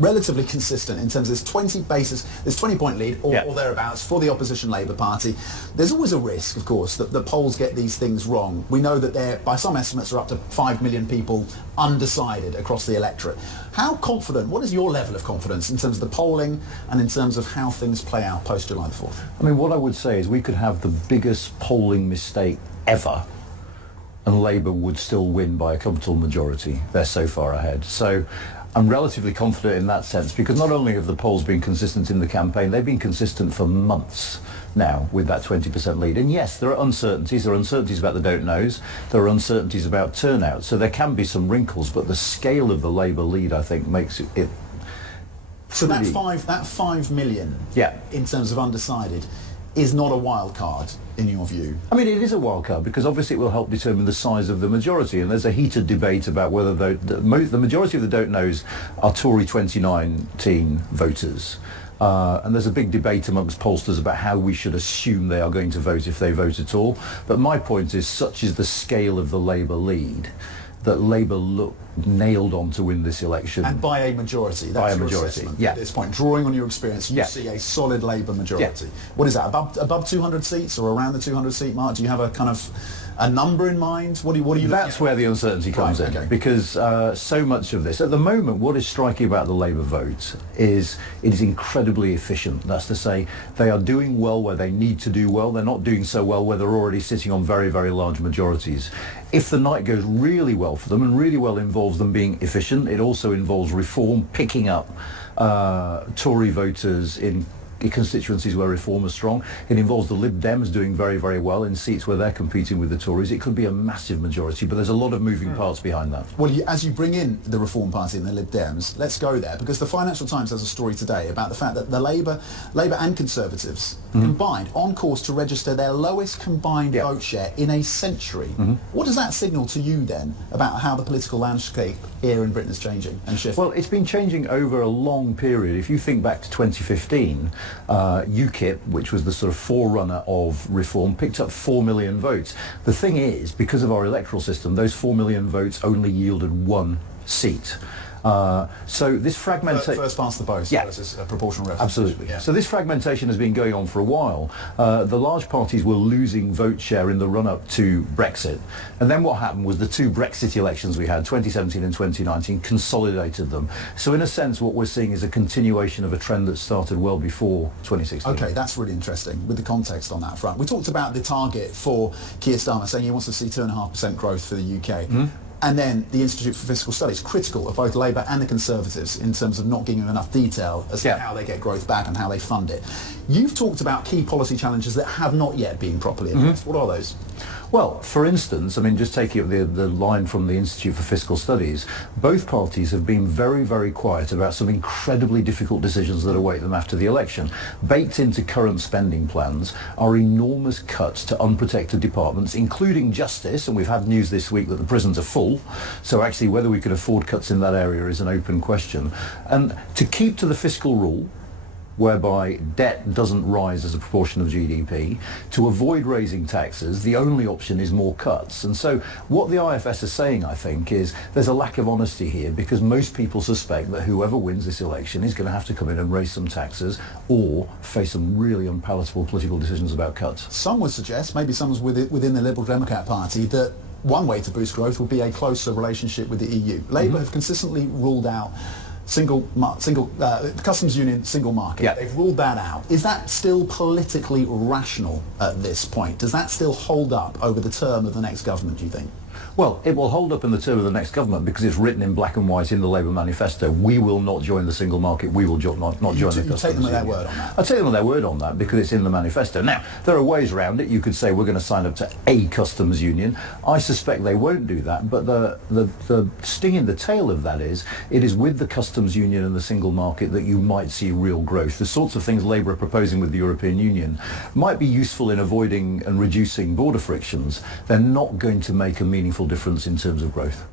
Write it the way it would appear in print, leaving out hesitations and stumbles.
relatively consistent in terms of this 20-point lead or thereabouts for the opposition Labour Party. There's always a risk, of course, that the polls get these things wrong. We know that there, by some estimates, are up to 5 million people undecided across the electorate. How confident, what is your level of confidence in terms of the polling and in terms of how things play out post-July the 4th? I mean, what I would say is we could have the biggest polling mistake ever and Labour would still win by a comfortable majority. They're so far ahead. So I'm relatively confident in that sense because not only have the polls been consistent in the campaign, they've been consistent for months now with that 20% lead. And yes, there are uncertainties. There are uncertainties about the don't knows. There are uncertainties about turnout. So there can be some wrinkles, but the scale of the Labour lead, I think, makes it so that 5 million in terms of undecided is not a wild card in your view? I mean, it is a wild card because obviously it will help determine the size of the majority, and there's a heated debate about whether the majority of the don't knows are Tory 2019 voters. And there's a big debate amongst pollsters about how we should assume they are going to vote if they vote at all. But my point is, such is the scale of the Labour lead that Labour look nailed on to win this election. And by a majority. That's by a your majority, assessment at this point. Drawing on your experience, you see a solid Labour majority. What is that, above 200 seats or around the 200 seat mark? Do you have a kind of a number in mind? What are you That's where the uncertainty comes in, because so much of this, at the moment, what is striking about the Labour vote is it is incredibly efficient. That's to say, they are doing well where they need to do well. They're not doing so well where they're already sitting on very, very large majorities. If the night goes really well for them, and really well involves them being efficient, it also involves reform, picking up Tory voters in constituencies where reform is strong. It involves the Lib Dems doing very, very well in seats where they're competing with the Tories. It could be a massive majority, but there's a lot of moving parts behind that. Well, as you bring in the Reform Party and the Lib Dems, let's go there, because the Financial Times has a story today about the fact that the Labour and Conservatives combined on course to register their lowest combined vote share in a century. What does that signal to you then about how the political landscape here in Britain is changing and shifting? Well, it's been changing over a long period. If you think back to 2015, UKIP, which was the sort of forerunner of reform, picked up 4 million votes. The thing is, because of our electoral system, those 4 million votes only yielded one seat. So this fragmentation... First past the post versus a proportional representation. Absolutely. So this fragmentation has been going on for a while. The large parties were losing vote share in the run-up to Brexit. And then what happened was the two Brexit elections we had, 2017 and 2019, consolidated them. So in a sense, what we're seeing is a continuation of a trend that started well before 2016. Okay, that's really interesting with the context on that front. We talked about the target for Keir Starmer, saying he wants to see 2.5% growth for the UK. And then the Institute for Fiscal Studies, critical of both Labour and the Conservatives in terms of not giving enough detail as to how they get growth back and how they fund it. You've talked about key policy challenges that have not yet been properly addressed. What are those? Well, for instance, I mean, just taking the line from the Institute for Fiscal Studies, both parties have been very, very quiet about some incredibly difficult decisions that await them after the election. Baked into current spending plans are enormous cuts to unprotected departments, including justice, and we've had news this week that the prisons are full, so actually whether we can afford cuts in that area is an open question. And to keep to the fiscal rule, whereby debt doesn't rise as a proportion of GDP, to avoid raising taxes, the only option is more cuts. And so what the IFS is saying, I think, is there's a lack of honesty here, because most people suspect that whoever wins this election is going to have to come in and raise some taxes or face some really unpalatable political decisions about cuts. Some would suggest, maybe some within the Liberal Democrat Party, that one way to boost growth would be a closer relationship with the EU. Labour have consistently ruled out customs union, single market. They've ruled that out. Is that still politically rational at this point? Does that still hold up over the term of the next government, do you think? Well, it will hold up in the term of the next government because it's written in black and white in the Labour manifesto. We will not join the single market. We will not join the customs union. You take them at their word on that? I take them at their word on that because it's in the manifesto. Now, there are ways around it. You could say we're going to sign up to a customs union. I suspect they won't do that, but the sting in the tail of that is it is with the customs union and the single market that you might see real growth. The sorts of things Labour are proposing with the European Union might be useful in avoiding and reducing border frictions. They're not going to make a meaningful difference in terms of growth.